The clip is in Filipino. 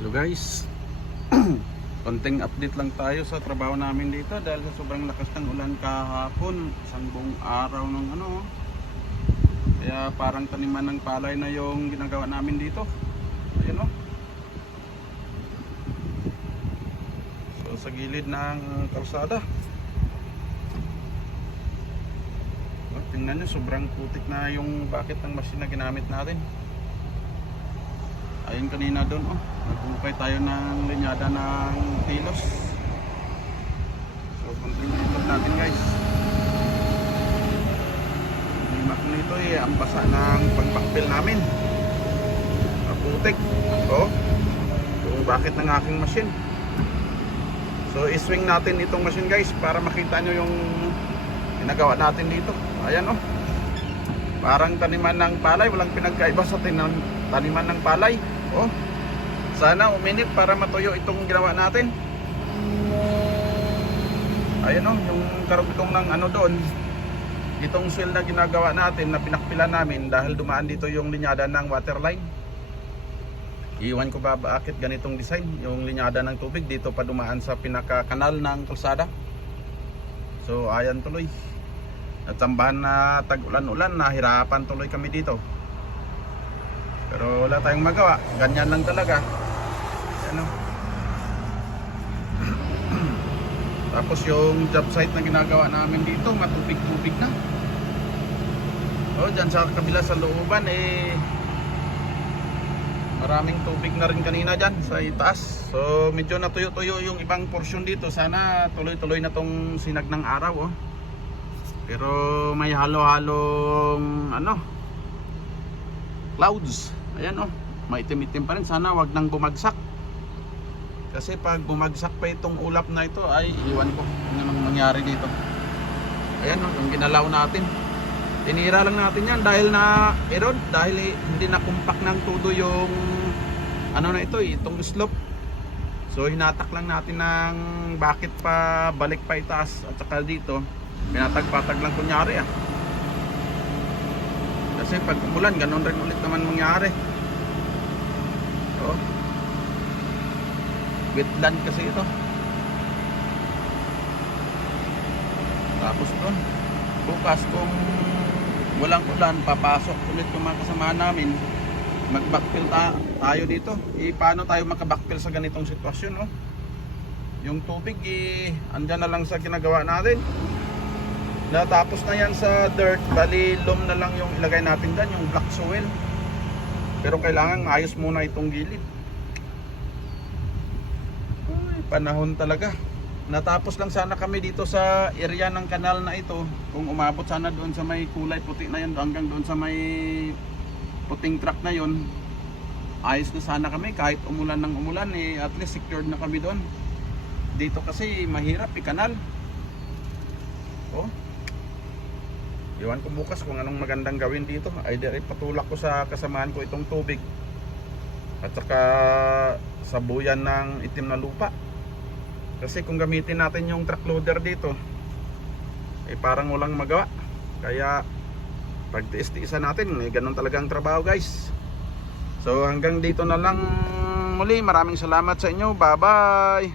Hello guys. Konting update lang tayo sa trabaho namin dito dahil sa sobrang lakas ng ulan kahapon, isang buong araw ng kaya parang taniman ng palay na yung ginagawa namin dito. Ayun So sa gilid ng kalsada. Tingnan nyo, sobrang putik na yung bucket ng machine na ginamit natin. Ayun kanina doon, nagbukay tayo ng linyada ng tilos. So continue ikot natin guys. Lima ko nito ang basa ng pagpakpil namin. Naputik. Yung bakit ng aking machine. So iswing natin itong machine guys para makita nyo yung ginagawa natin dito. Ayan parang taniman ng palay, walang pinagkaiba sa taniman ng palay. Sana uminit para matuyo itong ginawa natin. Ayan yung karugtong ng doon. Itong swell na ginagawa natin na pinakpilan namin dahil dumaan dito yung linyada ng waterline. Iwan ko ba bakit ganitong design, yung linyada ng tubig dito pa dumaan sa pinaka-kanal ng kalsada. So ayan tuloy. At sambahan na tag-ulan-ulan, nahirapan tuloy kami dito. Pero wala tayong magawa, ganyan lang talaga. Tapos yung job site na ginagawa namin dito, matubig-tubig na. Dyan sa kabila sa looban maraming tubig na rin kanina dyan sa itaas. So medyo natuyo-tuyo yung ibang portion dito. Sana tuloy-tuloy na tong sinag ng araw. Pero may halo-halong clouds. Ayan maitim-itim pa rin. Sana wag nang bumagsak. Kasi pag bumagsak pa itong ulap na ito ay iwan ko ano nang mangyari dito. Ayan yung ginalaw natin. Tinira lang natin yan dahil na erode, dahil hindi na kumpak ng todo yung na ito itong slope. So hinatak lang natin ng bakit pa balik pa itaas at saka dito pinatag-patag lang kunyari kasi pag umulan ganon rin ulit naman mangyari. Wetland kasi ito. Tapos doon bukas kung walang ulan, papasok ulit yung mga kasama namin, mag-backfill tayo dito. Paano tayo maka-backfill sa ganitong sitwasyon? Yung tubig andyan na lang sa ginagawa natin. Natapos na yan sa dirt, bali loam na lang yung ilagay natin dyan, yung black soil. Pero kailangan maayos muna itong gilid. Panahon talaga. Natapos lang sana kami dito sa area ng kanal na ito. Kung umabot sana doon sa may kulay puti na yun, hanggang doon sa may puting truck na yun, ayos na sana kami. Kahit umulan ng umulan at least secured na kami doon. Dito kasi mahirap kanal. Iwan ko bukas kung anong magandang gawin dito. Either ipatulak ko sa kasamaan ko itong tubig at saka sabuyan ng itim na lupa. Kasi kung gamitin natin yung truck loader dito parang walang magawa. Kaya pag tiis-tiisan natin ganun talaga ang trabaho guys. So hanggang dito na lang muli. Maraming salamat sa inyo. Bye bye.